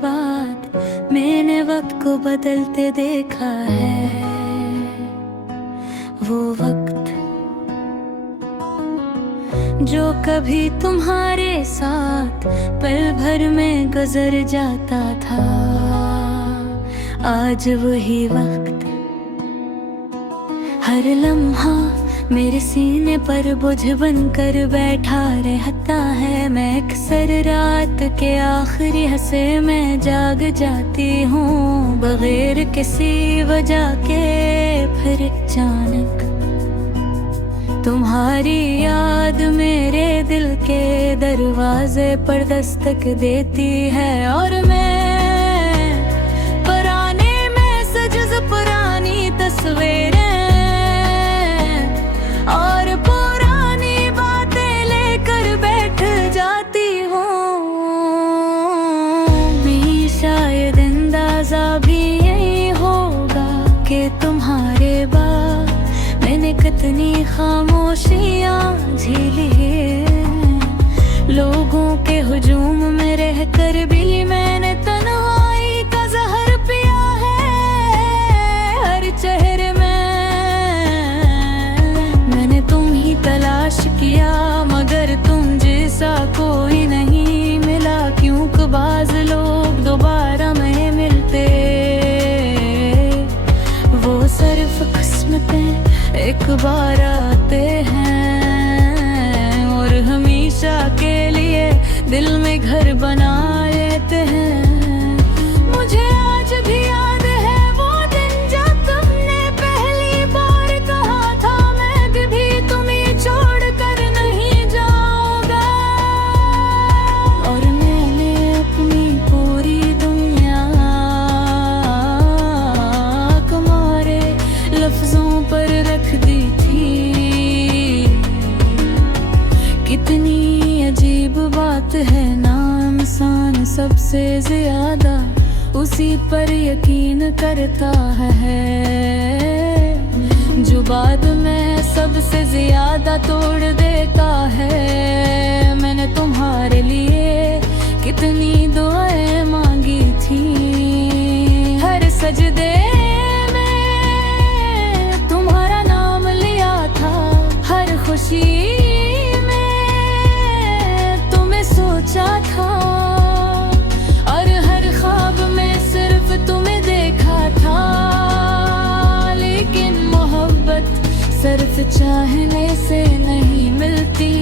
बाद मैंने वक्त को बदलते देखा है। वो वक्त जो कभी तुम्हारे साथ पल भर में गुजर जाता था, आज वही वक्त हर लम्हा मेरे सीने पर बोझ बनकर बैठा रहता है। मैं अक्सर रात के आखिरी हिस्से में जाग जाती हूँ बगैर किसी वजह के। फिर अचानक तुम्हारी याद मेरे दिल के दरवाजे पर दस्तक देती है, और मैं पुराने मैसेजेस, पुरानी तस्वीरें और पुरानी बातें लेकर बैठ जाती हूँ। नहीं शायद अंदाजा भी यही होगा कि तुम्हारे बाद मैंने कितनी खामोशियाँ झेली हैं। लोगों के हुजूम में रहकर भी मैंने तन्हाई का जहर पिया है। हर चेहरे में मैंने तुम ही तलाश किया, मगर तुम जैसा कोई नहीं मिला। क्यों बाज़ लोग दोबारा नहीं मिलते, वो सिर्फ किस्मतें एक बार आते हैं और हमेशा के लिए दिल में घर बना लेते हैं। मुझे आज भी याद है वो दिन जब तुमने पहली बार कहा था मैं कभी तुम्हें छोड़ कर नहीं जाऊंगा, और मैंने अपनी पूरी दुनिया तुम्हारे लफ्जों पर रख दी थी। कितनी अजीब बात है ना, इंसान सबसे ज्यादा उसी पर यकीन करता है जो बाद में सबसे ज्यादा तोड़ देता है। मैंने तुम्हारे लिए कितनी दुआएं मांगी थी, हर सजदे में तुम्हारा नाम लिया था, हर खुशी सोचा था, और हर ख्वाब में सिर्फ तुम्हें देखा था। लेकिन मोहब्बत सिर्फ चाहने से नहीं मिलती,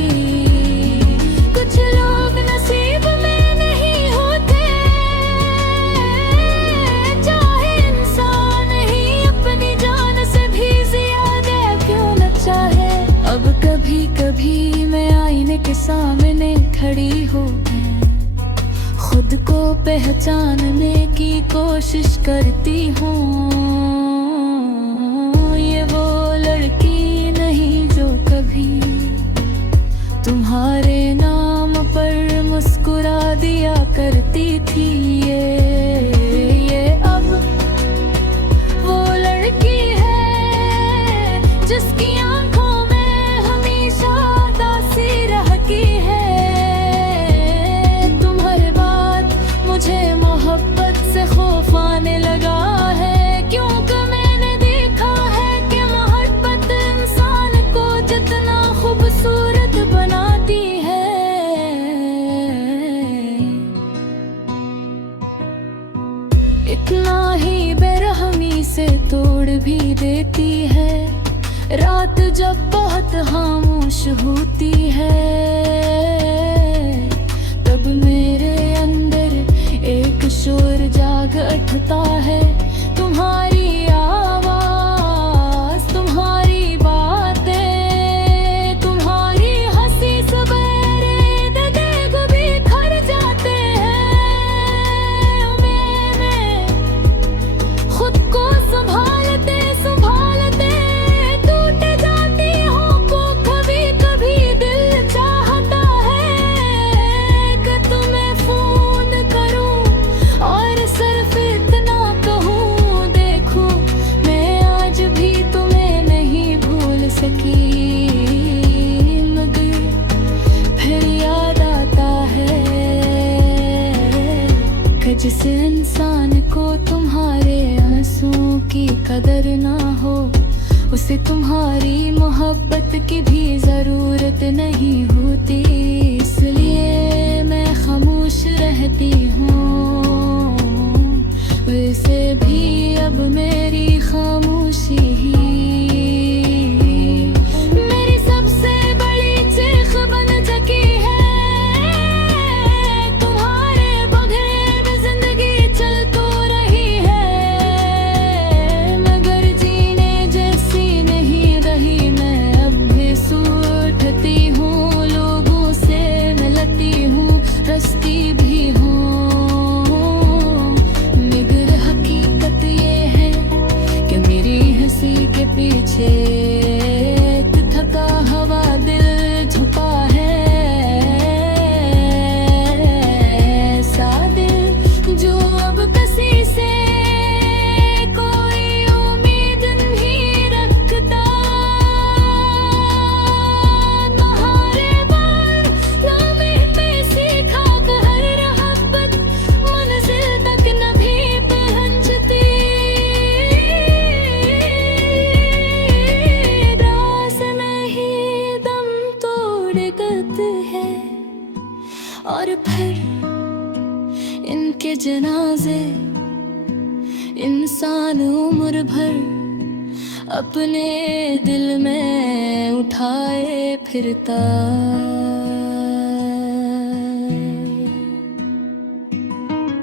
कुछ लोग नसीब में नहीं होते, चाहे इंसान ही अपनी जान से भी ज्यादा क्यों न चाहे। अब कभी कभी मैं आईने के सामने खड़ी हो खुद को पहचानने की कोशिश करती हूँ। ये वो लड़की नहीं जो कभी तुम्हारे नाम पर मुस्कुरा दिया करती थी। ये अब वो लड़की है जिसकी आंखों में हमेशा दासी रहती है। मुझे मोहब्बत से खौफ आने लगा है, क्योंकि मैंने देखा है कि मोहब्बत इंसान को जितना खूबसूरत बनाती है, इतना ही बेरहमी से तोड़ भी देती है। रात जब बहुत खामोश होती है तब मेरे एक शोर जाग उठता है। तुम्हारी आवाज, तुम्हारी बातें, तुम्हारी हंसी सवेरे देख बिखर जाते हैं। मैं खुद को संभालते संभालते टूट जाती हूँ। को कभी कभी दिल चाहता है कि तुम्हें फोन करूं और सिर्फ इतना कहूं है जिस इंसान को तुम्हारे आंसुओं की कदर ना हो, उसे तुम्हारी मोहब्बत की भी जरूरत नहीं होती। इसलिए मैं खामोश रहती हूँ, वैसे भी अब मेरी खामोशी ही मेरी सबसे बड़ी चीख बन चुकी है। तुम्हारे बगैर जिंदगी चल तो रही है, मगर जीने जैसी नहीं रही। मैं अब भी उठती हूँ, लोगों से मिलती हूँ, रस्ती भी हूँ, मगर हकीकत ये है कि मेरी हंसी के पीछे एक थका हवा दिल छुपा है। ऐसा दिल जो अब किसी से कोई उम्मीद नहीं रखता। तुम्हारे बार लम्हे पे सीखा हर मोहब्बत मंजिल तक न भी पहुंचती। रास में ही दम तोड़ गत है, और फिर इनके जनाजे इंसान उम्र भर अपने दिल में उठाए फिरता।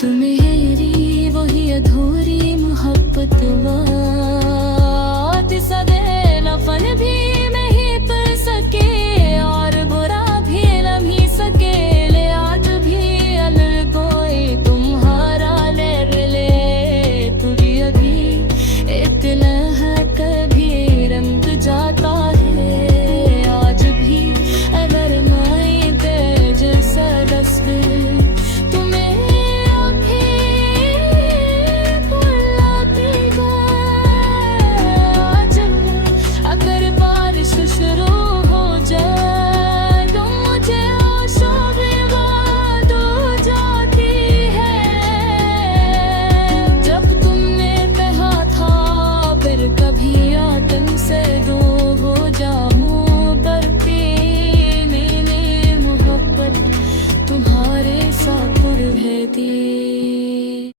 तुम्हारी वही अधूरी मोहब्बत बात सदे न फल भी